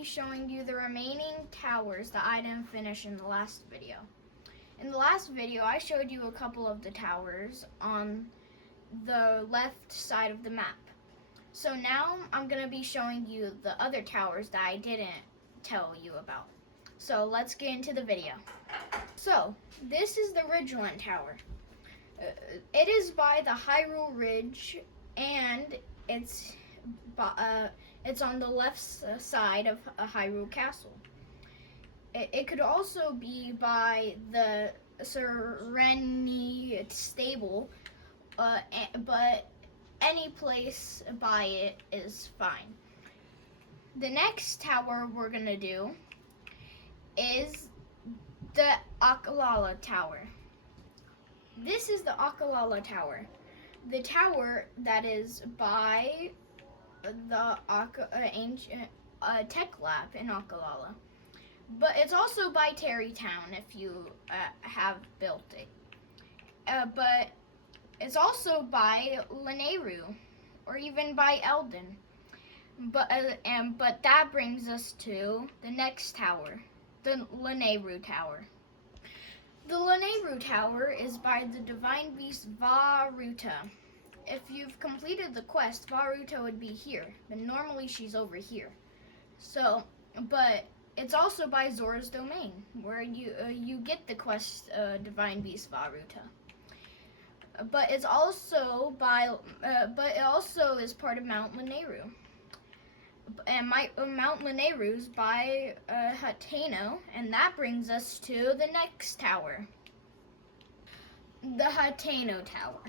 be showing you the remaining towers that I didn't finish in the last video. In the last video, I showed you a couple of the towers on the left side of the map. So now I'm going to be showing you the other towers that I didn't tell you about. So let's get into the video. So this is the Ridgeland Tower. It is by the Hyrule Ridge, and it's on the left side of a Hyrule Castle. It could also be by the Serenity Stable, but any place by it is fine. The next tower we're gonna do is the Akalala Tower. This is the Akalala Tower, the tower that is by the ancient tech lab in Akalala. But it's also by Terrytown if you have built it. But it's also by Lanayru, or even by Eldin. But that brings us to the next tower, the Lanayru Tower. The Lanayru Tower is by the divine beast Vah Ruta. If you've completed the quest, Vah Ruta would be here, but normally she's over here. But it's also by Zora's Domain, where you get the quest divine beast Vah Ruta. But it's also but it also is part of Mount Lanayru. And Mount Lanayru is by Hateno, and that brings us to the next tower, the Hateno Tower.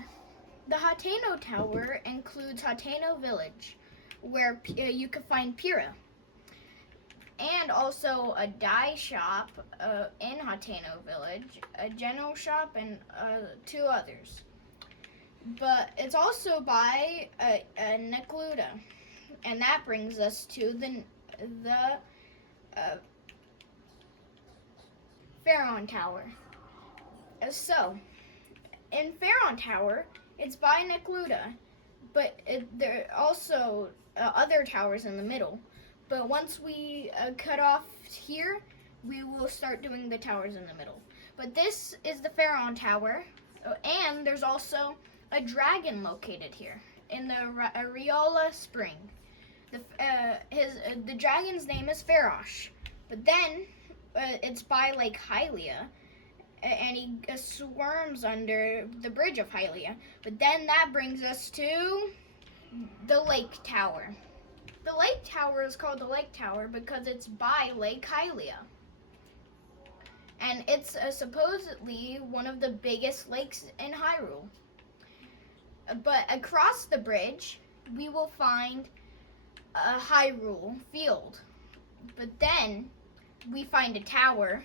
The Hateno Tower includes Hateno Village, where you can find Pyrrha, and also a dye shop in Hateno Village, a general shop, and 2 others. But it's also by Necluda. And that brings us to the Faron Tower. So, in Faron Tower, it's by Necluda, but there are also other towers in the middle. But once we cut off here, we will start doing the towers in the middle. But this is the Faron Tower, and there's also a dragon located here in the Riola Spring. The dragon's name is Farosh, but then it's by Lake Hylia, and he swarms under the bridge of Hylia. But then that brings us to the Lake Tower. The Lake Tower is called the Lake Tower because it's by Lake Hylia, and it's supposedly one of the biggest lakes in Hyrule. But across the bridge, we will find a Hyrule field, but then we find a tower,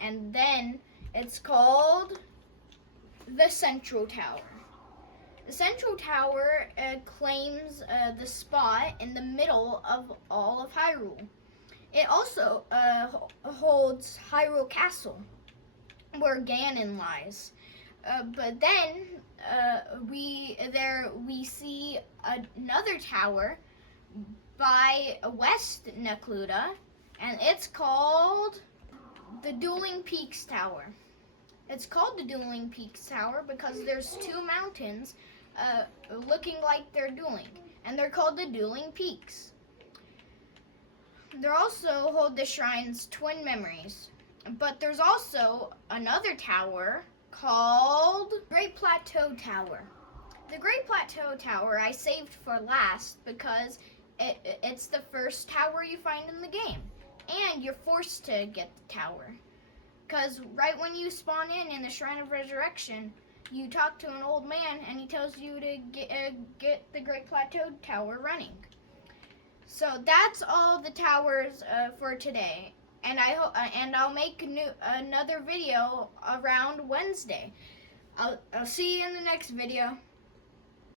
and then it's called the Central Tower. The Central Tower claims the spot in the middle of all of Hyrule. It also holds Hyrule Castle, where Ganon lies. But then we see another tower by West Necluda, and it's called the Dueling Peaks Tower. It's called the Dueling Peaks Tower because there's 2 mountains looking like they're dueling, and they're called the Dueling Peaks. They also hold the shrine's twin memories, but there's also another tower called Great Plateau Tower. The Great Plateau Tower I saved for last because it's the first tower you find in the game, and you're forced to get the tower. Because right when you spawn in the Shrine of Resurrection, you talk to an old man, and he tells you to get the Great Plateau Tower running. So that's all the towers for today, and I'll make another video around Wednesday. I'll see you in the next video.